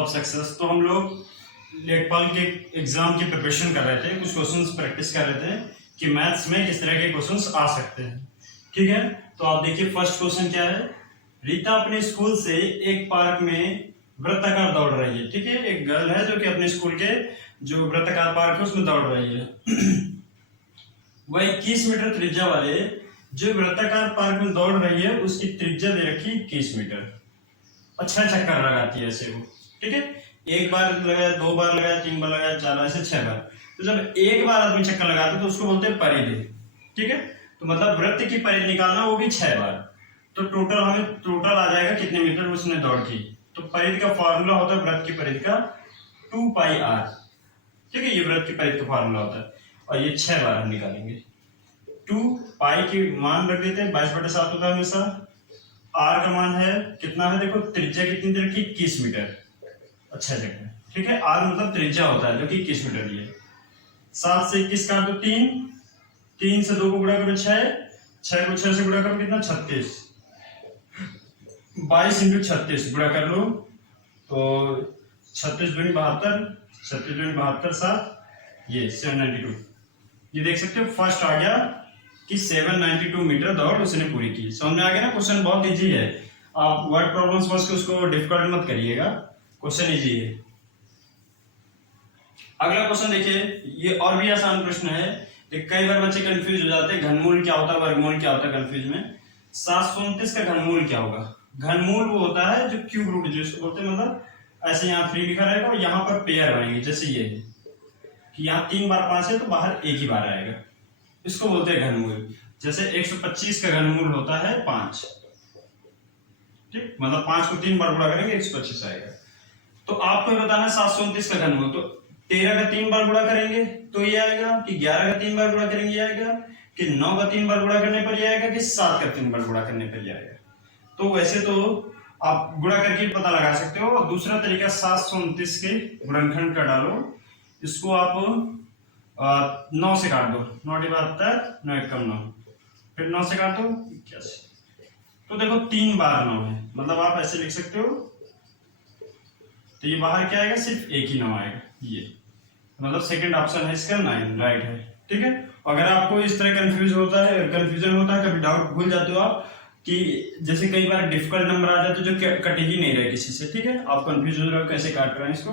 Of success. तो हम लोग लेखपाल के एग्जाम की प्रिपरेशन कर रहे थे, कुछ क्वेश्चंस प्रैक्टिस कर रहे थे कि मैथ्स में किस तरह के क्वेश्चंस आ सकते हैं। ठीक है, तो आप देखिए फर्स्ट क्वेश्चन क्या है। रीता अपने स्कूल से एक पार्क में वृत्ताकार दौड़ रही है। ठीक है, एक गर्ल है जो कि अपने स्कूल के जो वृत्ताकार पार्क है उसमें दौड़ रही है। वह 21 मीटर त्रिज्या वाले जो वृत्ताकार पार्क में दौड़ रही है उसकी त्रिज्या दे रखी 21 मीटर। अच्छा चक्कर लगाती है ऐसे वो। ठीक है, एक बार लगाया, दो बार लगाया, तीन बार लगाया, चार बार, ऐसे 6 बार। तो जब एक बार आदमी चक्कर लगाता है तो उसको बोलते हैं परिधि। ठीक है, तो मतलब वृत्त की परिधि निकालना, वो भी 6 बार। तो टोटल आ जाएगा कितने मीटर उसने दौड़ की। तो परिधि का फॉर्मूला होता है वृत्त की परिधि का 2πr। ठीक है, ये वृत्त की परिधि का फॉर्मूला होता है और ये 6 बार हम निकालेंगे। 2 पाई की मान रख देते हैं, 22/7 होता है हमेशा। आर का मान है कितना है, देखो त्रिज्या कितनी दे रखी, 21 मीटर। अच्छा जगह। ठीक है, आर मतलब त्रिज्या होता है जो कि 21 मीटर की है। 7 से 21 काट दो 3, 3 से 2 को गुणा करो 6, 6 को 6 से गुणा करो कितना 36, 22 इंटू 36 गुणा कर लो तो 36 दूनी 72, 36 दूनी 72 7, ये 792। ये देख सकते हो फर्स्ट आ गया कि 792 मीटर दौड़ उसने पूरी की। समझ में आ गया ना, क्वेश्चन बहुत इजी है। आप वर्ड प्रॉब्लम समझ के उसको डिफिकल्ट मत करिएगा, क्वेश्चन इजी है। अगला क्वेश्चन देखिए, ये और भी आसान प्रश्न है। कई बार बच्चे कंफ्यूज हो जाते हैं, घनमूल क्या होता है, वर्गमूल क्या होता है, कंफ्यूज में। 729 का घनमूल क्या होगा। घनमूल वो होता है जो क्यूब रूट जिसको बोलते हैं, मतलब ऐसे यहाँ 3 लिखा रहेगा और यहाँ पर पेयर बनेंगे। जैसे ये कि यहाँ 3 बार 5 है तो बाहर एक ही बार आएगा, इसको बोलते हैं घनमूल। जैसे 125 का घनमूल होता है 5। ठीक, मतलब 5 को 3 बार गुणा करेंगे 125 आएगा। तो आपको बताना 729 का घनमूल। तो 13 का 3 बार गुणा करेंगे तो ये आएगा, कि 11 का 3 बार गुणा करेंगे ये आएगा, कि 9 का 3 बार गुणा करने पर ये आएगा, कि 7 का 3 बार गुणा करने पर ये आएगा। तो वैसे तो आप गुणा करके पता लगा सकते हो। और दूसरा तरीका 729 के गुणनखंड का डालो, इसको आप 9 से काट दो, 9 72, 9 एकम 9, फिर 9 से काट दो 81। तो देखो 3 बार 9 है, मतलब आप ऐसे लिख सकते हो। तो ये बाहर क्या आएगा, सिर्फ एक ही 9 आएगा, ये मतलब सेकंड ऑप्शन है इसका 9 राइट है। ठीक है, अगर आपको इस तरह कंफ्यूजन होता है, कभी डाउट भूल जाते हो आप कि जैसे कई बार डिफिकल्ट नंबर आ जाते जो कट ही नहीं रहे किसी से। ठीक है, आप कंफ्यूज हो रहे हो कैसे काट रहे हैं इसको,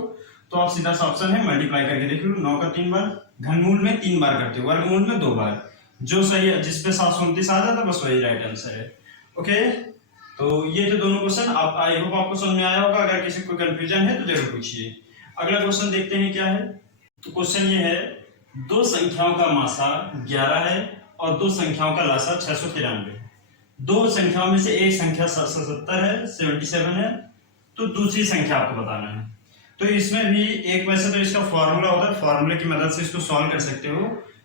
तो आप सीधा सा ऑप्शन है मल्टीप्लाई करके देख लो। 9 का 3 बार, घनमूल में 3 बार करते हो, वर्गमूल में 2 बार। जो सही है, जिसपे 729 आ जाता बस वही राइट आंसर है। ओके, तो ये थे दोनों क्वेश्चन। आप आई होप आपको समझ में आया होगा। अगर किसी को कंफ्यूजन है तो जरूर पूछिए। अगला क्वेश्चन देखते हैं क्या है। तो क्वेश्चन ये है, दो संख्याओं का मासा 11 है और दो संख्याओं का लासा 693। दो संख्याओं में से एक संख्या 77 है, 77 है, तो दूसरी संख्या आपको बताना है। तो इसमें भी एक वैसे तो इसका फॉर्मूला होता है, फॉर्मूले की मदद से इसको सॉल्व कर सकते हो।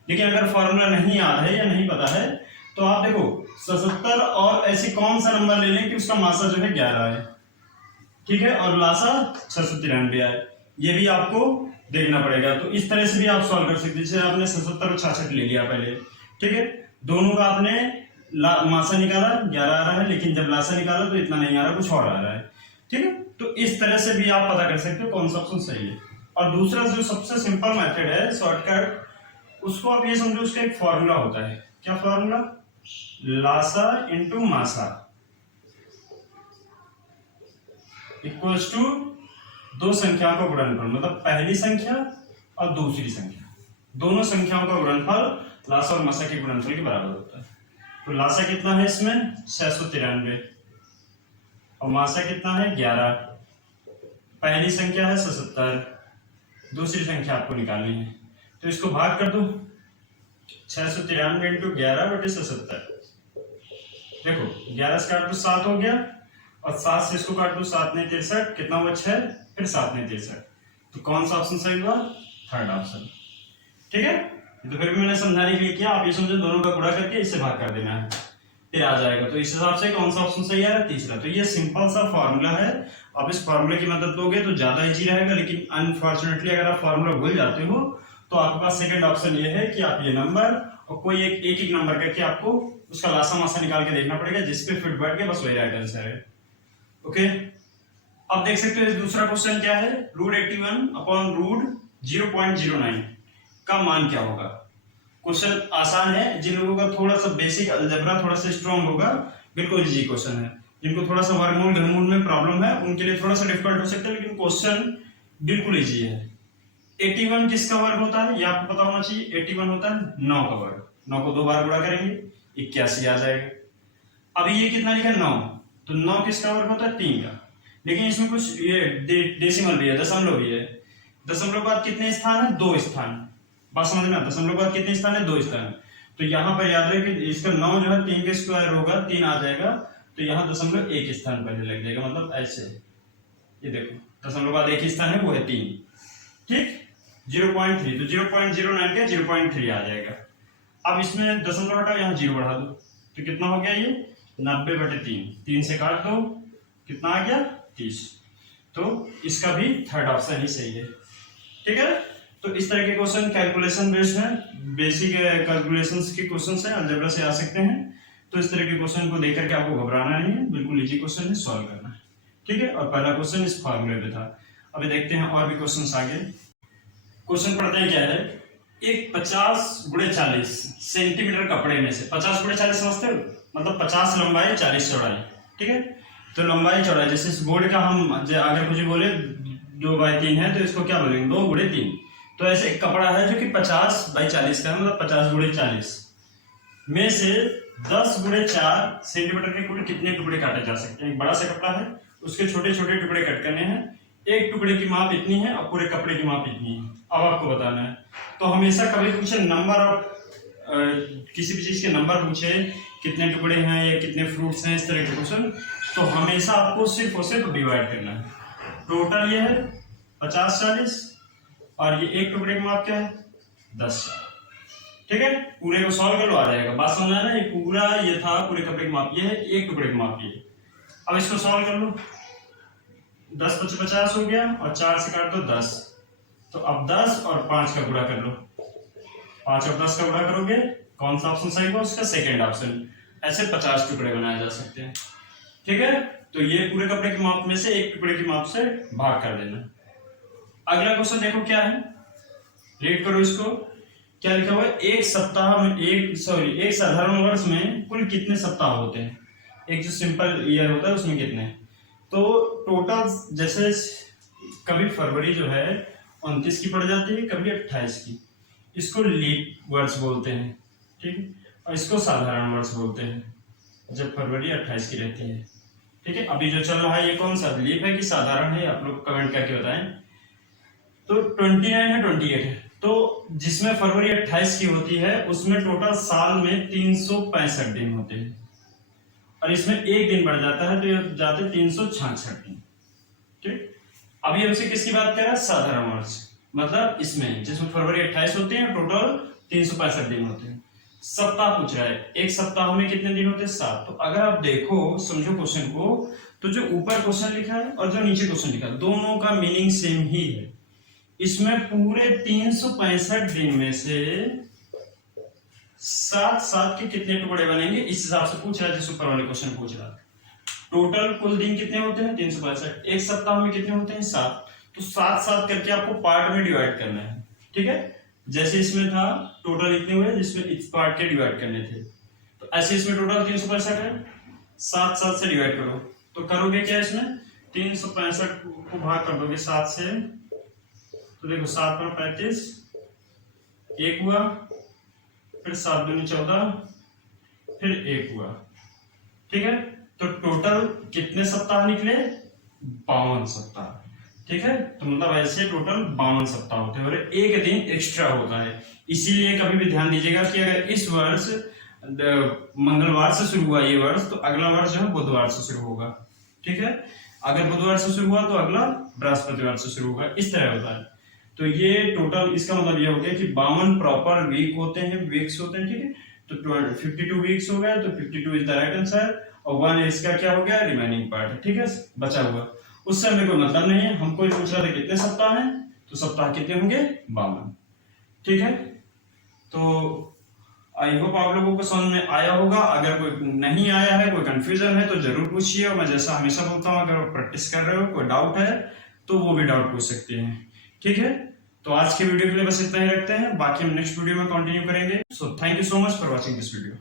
लेकिन अगर फॉर्मूला नहीं याद है या नहीं पता है तो आप देखो 77 और ऐसे कौन सा नंबर ले लें कि उसका मासा जो है 11 है, ठीक है, और लासा 693 है, ये भी आपको देखना पड़ेगा। तो इस तरह से भी आप सॉल्व कर सकते हैं। जैसे आपने 77 और 66 ले लिया पहले, ठीक है, दोनों का आपने मासा निकाला 11 आ रहा है, लेकिन जब लासा निकाला तो इतना नहीं आ रहा, कुछ और आ रहा है। ठीक है, तो इस तरह से भी आप पता कर सकते हो कौन सा ऑप्शन सही है। और दूसरा जो सबसे सिंपल मेथड है शॉर्टकट, उसको आप ये समझो, उसका एक फॉर्मूला होता है। क्या फॉर्मूला, लासा इंटू मासा इक्वल्स टू दो संख्याओं का गुणनफल, मतलब पहली संख्या और दूसरी संख्या, दोनों संख्याओं का गुणनफल लासा और मासा के गुणनफल के बराबर होता है। तो लासा कितना है इसमें 693 और मासा कितना है 11। पहली संख्या है 77, दूसरी संख्या आपको निकालनी है। तो इसको भाग कर दो, 693 इंटू 11 बटे 77। देखो 11 से काट दो 7 हो गया, और 7 से इसको काट दो 7 नहीं 63, कितना हुआ 6, फिर 7 नहीं 63। तो कौन सा ऑप्शन सही हुआ, थर्ड ऑप्शन। ठीक है, तो फिर भी मैंने समझाने के लिए किया, आप ये समझो दोनों का गुणा करके इससे भाग कर देना है, फिर आ जाएगा। तो इस हिसाब से कौन सा ऑप्शन सही आ रहा है, तीसरा। तो ये सिंपल सा फॉर्मूला है, आप इस फॉर्मूले की मदद लोगे तो ज्यादा इजी रहेगा। लेकिन अनफॉर्चुनेटली अगर आप फॉर्मूला भूल जाते हो तो आपके पास सेकंड ऑप्शन ये है कि आप ये नंबर और कोई एक नंबर करके आपको उसका लासा मासा निकाल के देखना पड़ेगा, जिसपे फिट बैठ के बस वही राइट आंसर है। ओके, अब देख सकते हो दूसरा क्वेश्चन क्या है, रूट 81 अपॉन रूट 0.09 का मान क्या होगा। क्वेश्चन आसान है, जिन लोगों का थोड़ा सा बेसिक अलजेब्रा थोड़ा सा स्ट्रॉन्ग होगा बिल्कुल इजी क्वेश्चन है। जिनको थोड़ा सा वर्गमूल घनमूल में प्रॉब्लम है उनके लिए थोड़ा सा डिफिकल्ट हो सकता है, लेकिन क्वेश्चन बिल्कुल इजी है। 81 किसका वर्ग होता है ये आपको पता होना चाहिए। 81 होता है 9 का वर्ग, 9 को 2 बार गुणा करेंगे 81 आ जाएगा। अभी ये कितना लिखा है 9, तो 9 किसका वर्ग होता है 3 का, लेकिन इसमें कुछ ये डेसिमल भी है, दशमलव भी है। दशमलव के बाद कितने स्थान है, 2 स्थान। बात समझ में, दशमलव के बाद कितने स्थान है, 2 स्थान। तो यहाँ पर याद रहे कि इसका 9 जो है 3 के स्क्वायर होगा 3 आ जाएगा, तो यहाँ दशमलव 1 स्थान पहले लग जाएगा, मतलब ऐसे। ये देखो दशमलव बाद 1 स्थान है वो है 3, ठीक। 0.3 तो 0.09 का 0.3 आ जाएगा। अब इसमें दशमलव हटाओ, यहाँ 0 बढ़ा दो, तो कितना हो गया ये 90/3। 3 से काट दो, कितना आ गया 30। तो इसका भी थर्ड ऑप्शन ही सही है, ठीक है। तो इस तरह के क्वेश्चन कैलकुलेशन बेस्ड है, बेसिक कैलकुलेशंस के क्वेश्चन है, अलजेब्रा से आ सकते हैं। तो इस तरह के क्वेश्चन को देख करके आपको घबराना नहीं है, बिल्कुल इजी क्वेश्चन है, सॉल्व करना है, ठीक है। और पहला क्वेश्चन इस फॉर्मूले पे था। अभी देखते हैं और भी क्वेश्चन आगे। क्वेश्चन पढ़ते हैं क्या है, एक 50x40 सेंटीमीटर कपड़े में से 50x40 समझते हो, मतलब 50 लंबाई 40 चौड़ाई, ठीक है। तो लंबाई चौड़ाई जैसे इस बोर्ड का हम अगर मुझे बोले 2/3 है तो इसको क्या बोलेंगे 2x3। तो ऐसे एक कपड़ा है जो कि 50x40 का है, मतलब 50x40 में से 10x4 सेंटीमीटर के कुल कितने टुकड़े काटे जा सकते हैं। एक बड़ा सा कपड़ा है, उसके छोटे छोटे टुकड़े कट करने हैं, एक टुकड़े की माप इतनी है और पूरे कपड़े की माप इतनी है। अब आपको बताना है, तो हमेशा कभी पूछे नंबर ऑफ किसी भी चीज के नंबर पूछे, कितने टुकड़े हैं या कितने फ्रूट्स हैं, इस तरह के क्वेश्चन, तो हमेशा आपको सिर्फ और सिर्फ डिवाइड करना है। टोटल ये है 50x40 और ये एक टुकड़े की माप क्या है 10, ठीक है। पूरे को सॉल्व कर लो, आ जाएगा। बात समझ आना, ये पूरा ये था पूरे कपड़े की माप, ये है एक टुकड़े की माप ये। अब इसको सॉल्व कर लो, 10 × 5 = 50 हो गया और 4 से काट दो 10। तो अब 10 और 5 का गुणा कर लो, 5 और 10 का गुणा करोगे, कौन सा ऑप्शन सही होगा उसका सेकंड ऑप्शन। ऐसे 50 टुकड़े बनाए जा सकते हैं, ठीक है। तो ये पूरे कपड़े की माप में से एक टुकड़े की माप से भाग कर देना। अगला क्वेश्चन देखो क्या है, रीड करो इसको। क्या लिखा हुआ है, एक सप्ताह में एक साधारण वर्ष में कुल कितने सप्ताह होते हैं। एक जो सिंपल ईयर होता है उसमें कितने, तो टोटल जैसे कभी फरवरी जो है 29 की पड़ जाती है, कभी 28 की, इसको लीप वर्ष बोलते हैं, ठीक है। और इसको साधारण वर्ष बोलते हैं जब फरवरी 28 की रहती है, ठीक है। अभी जो चल रहा है ये कौन सा लीप है कि साधारण है, आप लोग कमेंट करके बताएं। तो 29 है 28 है, तो जिसमें फरवरी 28 की होती है उसमें टोटल साल में 365 दिन होते हैं, और इसमें एक दिन बढ़ जाता है तो ये जाते 366 दिन, ठीक। अभी हमसे किसकी बात कर रहा है, साधारण वर्ष, मतलब इसमें जिसमें फरवरी 28 होते हैं टोटल 365 दिन होते हैं। सप्ताह पूछ रहा है, एक सप्ताह में कितने दिन होते हैं 7। तो अगर आप देखो समझो क्वेश्चन को, तो जो ऊपर क्वेश्चन लिखा है और जो नीचे क्वेश्चन लिखा है दोनों का मीनिंग सेम ही है। इसमें पूरे 365 दिन में से 7 के कितने टुकड़े बनेंगे, इस हिसाब से पूछ रहा है, जिस ऊपर वाले क्वेश्चन पूछ रहा है। टोटल कुल दिन कितने होते हैं 365, एक सप्ताह में कितने होते हैं 7। तो 7 करके आपको पार्ट में डिवाइड करना है, ठीक है। जैसे इसमें था टोटल इतने हुए जिसमें इस पार्ट के डिवाइड करने थे, तो ऐसे इसमें टोटल 365 है, 7 से डिवाइड करो। तो करोगे क्या, इसमें 365 को भाग कर दोगे 7 से, तो देखो 7 पर 35, एक हुआ, फिर 7 दूनी 14, फिर 1 हुआ, ठीक है। तो टोटल कितने सप्ताह निकले, 52 सप्ताह, ठीक है। तो मतलब ऐसे टोटल 52 सप्ताह होते हैं और एक दिन एक्स्ट्रा होता है। इसीलिए कभी भी ध्यान दीजिएगा कि अगर इस वर्ष मंगलवार से शुरू हुआ ये वर्ष, तो अगला वर्ष जो है बुधवार से शुरू होगा, ठीक है। अगर बुधवार से शुरू हुआ तो अगला बृहस्पतिवार से शुरू होगा, इस तरह होता है। तो ये टोटल इसका मतलब ये हो गया कि 52 प्रॉपर वीक होते हैं, वीक्स होते हैं, ठीक है। तो 52 वीक्स हो गया, तो 52 इज द राइट आंसर, और 1 इसका क्या हो गया, रिमेनिंग पार्ट, ठीक है, बचा हुआ। उससे हमें कोई मतलब नहीं है, हमको पूछ रहा था कितने सप्ताह हैं, तो सप्ताह कितने होंगे 52, ठीक है। तो आई होप आप लोगों को समझ में आया होगा। अगर कोई नहीं आया है, कोई कंफ्यूजन है तो जरूर पूछिए। और मैं जैसा हमेशा बोलता हूँ, अगर प्रैक्टिस कर रहे हो, कोई डाउट है तो वो भी डाउट पूछ सकते हैं। ठीक है, तो आज के वीडियो के लिए बस इतना ही रखते हैं, बाकी हम नेक्स्ट वीडियो में कंटिन्यू करेंगे। So thank you so much for watching this video.